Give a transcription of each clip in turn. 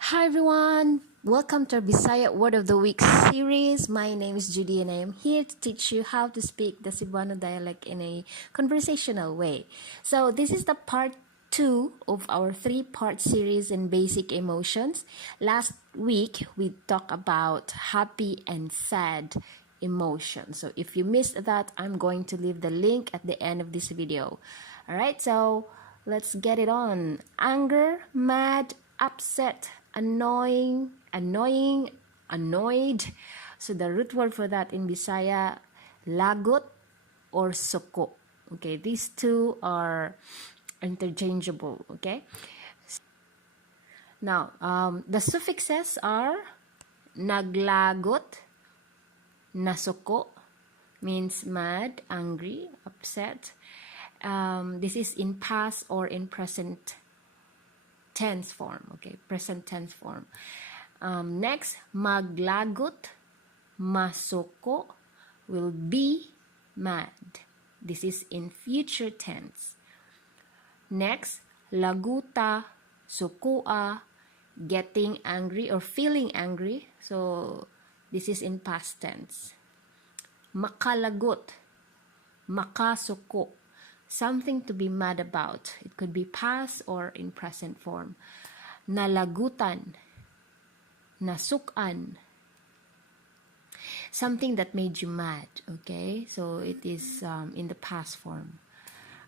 Hi everyone, welcome to our Bisaya Word of the Week series. My name is Judy and I am here to teach you how to speak the Cebuano dialect in a conversational way. So this is the part 2 of our 3-part series in basic emotions. Last week we talked about happy and sad emotions. So if you missed that, I'm going to leave the link at the end of this video. Alright, so let's get it on. Anger, mad, upset, annoyed. So the root word for that in Bisaya, lagot or soko. Okay, these two are interchangeable. Okay. Now, the suffixes are naglagot, nasoko, means mad, angry, upset. This is in past or in present tense form. Okay, present tense form. Next, maglagot, masoko will be mad. This is in future tense. Next, laguta, sukua, getting angry or feeling angry. So this is in past tense. Makalagot, makasuko, something to be mad about. It could be past or in present form. Nalagutan, nasukan, something that made you mad. Okay, so it is in the past form.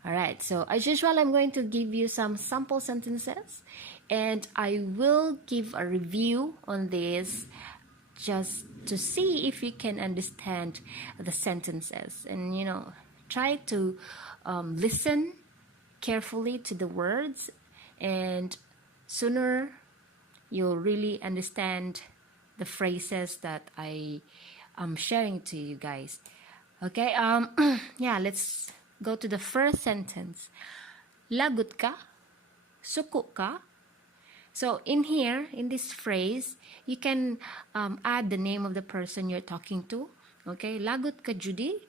Alright, so as usual, I'm going to give you some sample sentences and I will give a review on this just to see if you can understand the sentences, and try to listen carefully to the words, and sooner you'll really understand the phrases that I am sharing to you guys. Okay, yeah, let's go to the first sentence. Lagot ka? Suko ka? So in here, in this phrase, you can add the name of the person you're talking to. Okay, lagot ka Judy?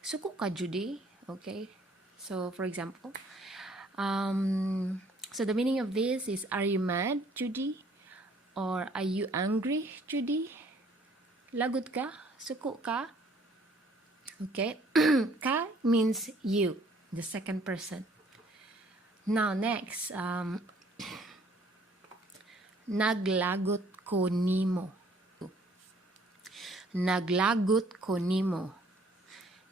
Suko ka Judy? Okay, so for example, so the meaning of this is, are you mad, Judy? Or are you angry, Judy? Lagot ka? Suko ka? Okay, ka means you, the second person. Now next, naglagot ko nimo. Naglagot ko nimo.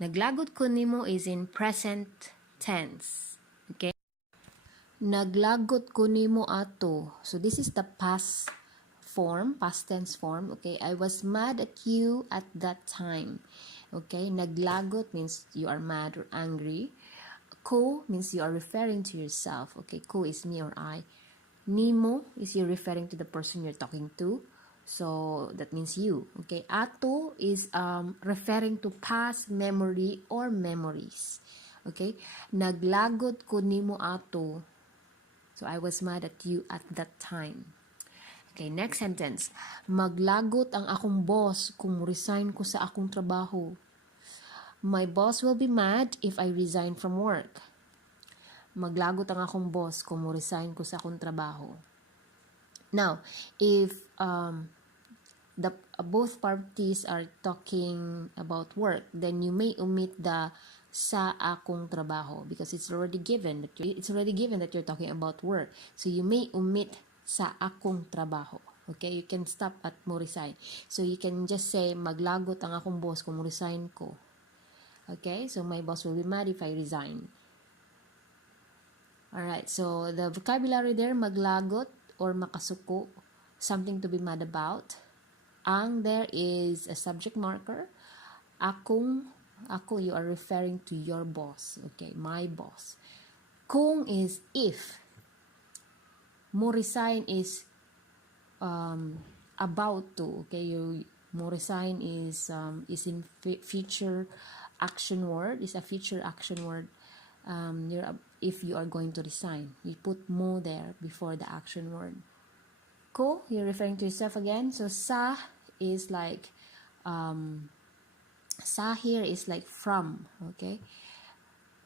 Naglagot ko nimo is in present tense. Okay. Naglagot ko nimo ato. So this is the past form, past tense form. Okay. I was mad at you at that time. Okay. Naglagot means you are mad or angry. Ko means you are referring to yourself. Okay. Ko is me or I. Nimo is you're referring to the person you're talking to. So that means you. Okay. Ato is referring to past memory or memories. Okay. Naglagot ko nimo ato. So I was mad at you at that time. Okay, next sentence. Maglagot ang akong boss kung resign ko sa akong trabaho. My boss will be mad if I resign from work. Maglagot ang akong boss kung resign ko sa akong trabaho. Now, if both parties are talking about work, then you may omit the sa akong trabaho because it's already given that you're talking about work. So you may omit sa akong trabaho. Okay, you can stop at mo resign. So you can just say maglagot ang akong boss kung mo resign ko. Okay, so my boss will be mad if I resign. Alright, so the vocabulary there, maglagot or makasuko, something to be mad about. Ang there is a subject marker. Ako, you are referring to your boss. Okay, my boss. Kung is if. Mo resign is about to. Okay, mo resign is in future action word. Is a future action word. If you are going to resign, you put mo there before the action word. Ko, you're referring to yourself again. So sa is like sa here is like from. Okay,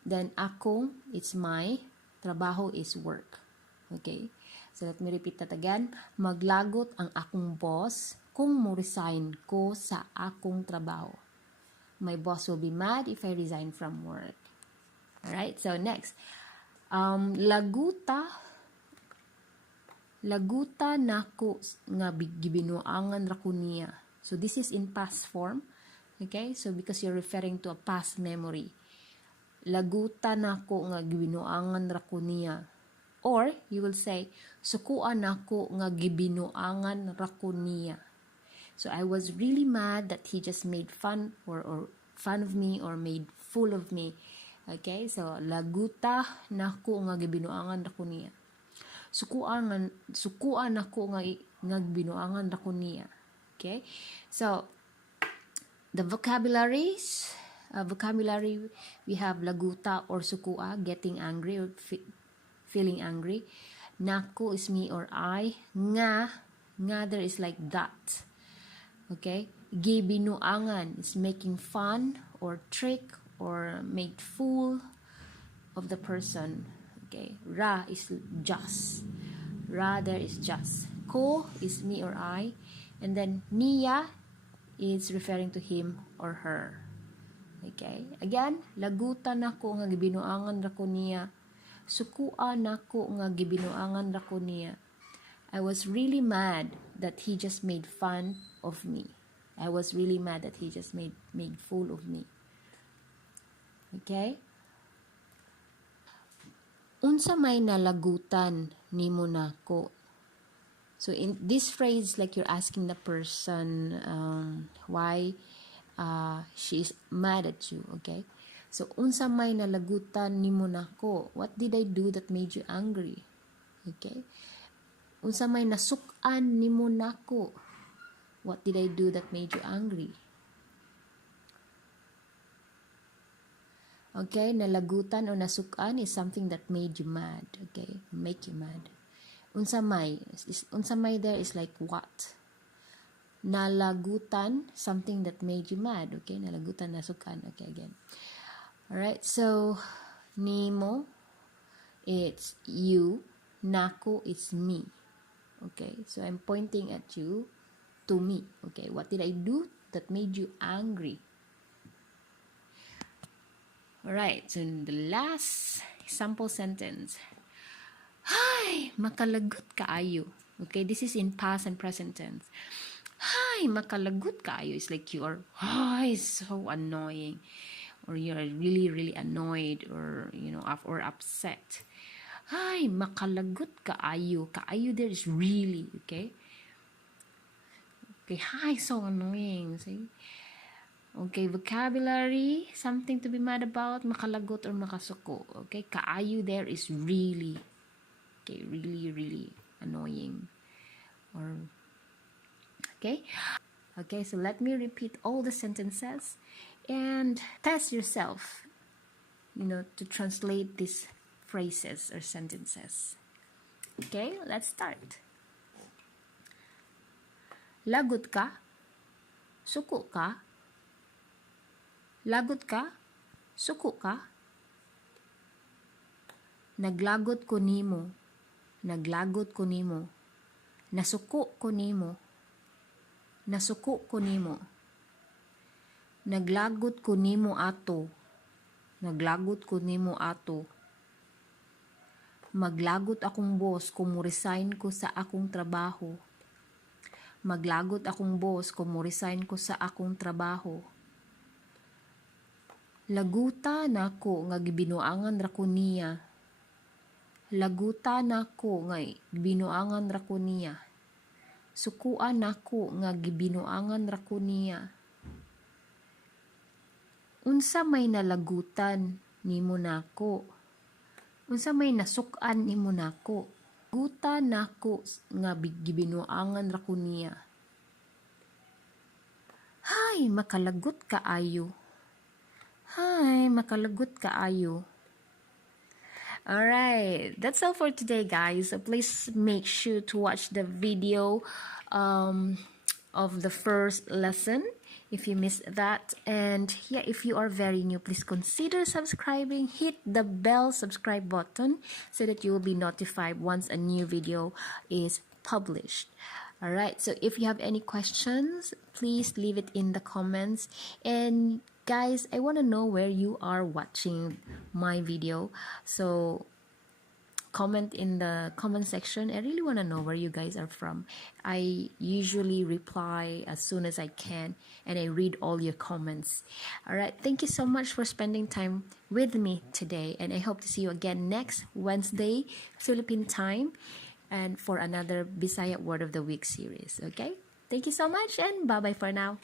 then ako, it's my, trabaho is work. Okay, So let me repeat that again. Maglagot ang akong boss kung mo-resign ko sa akong trabaho. My boss will be mad if I resign from work. Alright, so next. Laguta nako nga gibinuangan ra ko niya. So this is in past form. Okay, so because you're referring to a past memory. Laguta nako nga gibinuangan ra ko niya. Or you will say, sukuan nako nga gibinuangan ra ko niya. So I was really mad that he just made fun or fun of me or made fool of me. Okay, so laguta nako nga gibinuangan ra ko niya. Sukuan nako nga gibinuangan ra ko niya. Okay, so the vocabulary we have laguta or sukua, getting angry or feeling angry. Nako is me or I. Nga there is like that. Okay, gibinuangan is making fun or trick or made fool of the person. Okay, ra is just. Ra there is just. Ko is me or I, and then niya is referring to him or her. Okay, again, lagutan nako nga gibinuangan ra ko niya. Sukuan nako nga gibinuangan ra ko niya. I was really mad that he just made fun of me. I was really mad that he just made fool of me. Okay? Unsa may nalagutan nimo nako. So in this phrase, like you're asking the person why she is mad at you. Okay? So unsa may nalagutan nimo nako. What did I do that made you angry? Okay? Unsa may nasuk-an nimo nako. What did I do that made you angry? Okay, nalagutan or nasukan is something that made you mad. Okay, make you mad. Unsamay there is like what? Nalagutan, something that made you mad. Okay, nalagutan, nasukan. Okay, again. Alright, so nimo, it's you. Nako, it's me. Okay, so I'm pointing at you to me. Okay, what did I do that made you angry? Alright, so in the last sample sentence. Hi, makalagot kaayo. Okay, this is in past and present tense. Hi, makalagot kaayo. It's like you are, so annoying. Or you're really, really annoyed or, or upset. Hi, makalagot kaayo. Kaayo there is really, okay? Okay, hi, so annoying. See? Okay, vocabulary, something to be mad about, makalagot or makasuko. Okay, kaayo there is really, okay, really, really annoying. Or, okay, so let me repeat all the sentences and test yourself, to translate these phrases or sentences. Okay, let's start. Lagot ka? Suko ka? Lagot ka? Suko ka? Naglagot ko nimo. Naglagot ko nimo. Nasuko ko nimo. Nasuko ko nimo. Naglagot ko nimo ato. Naglagot ko nimo ato. Maglagot akong boss kung mo-resign ko sa akong trabaho. Maglagot akong boss kung mo-resign ko sa akong trabaho. Laguta nako nga gibinuangan ra ko niya. Laguta nako nga gibinuangan ra ko niya. Sukuan nako nga gibinuangan ra ko niya. Unsa may nalagutan nimo nako? Unsa may nasukan nimo nako? Guta nako nga gibinuangan ra ko niya. Hay, makalagot kaayo. Hi, makalagot kaayo. Alright, that's all for today, guys. So please make sure to watch the video of the first lesson if you missed that. And yeah, if you are very new, please consider subscribing. Hit the bell subscribe button so that you will be notified once a new video is published. All right, so if you have any questions, please leave it in the comments. And guys, I want to know where you are watching my video, so comment in the comment section. I really want to know where you guys are from. I usually reply as soon as I can, and I read all your comments. All right, thank you so much for spending time with me today, and I hope to see you again next Wednesday Philippine time, and for another Bisaya Word of the Week series. Okay, thank you so much, and bye bye for now.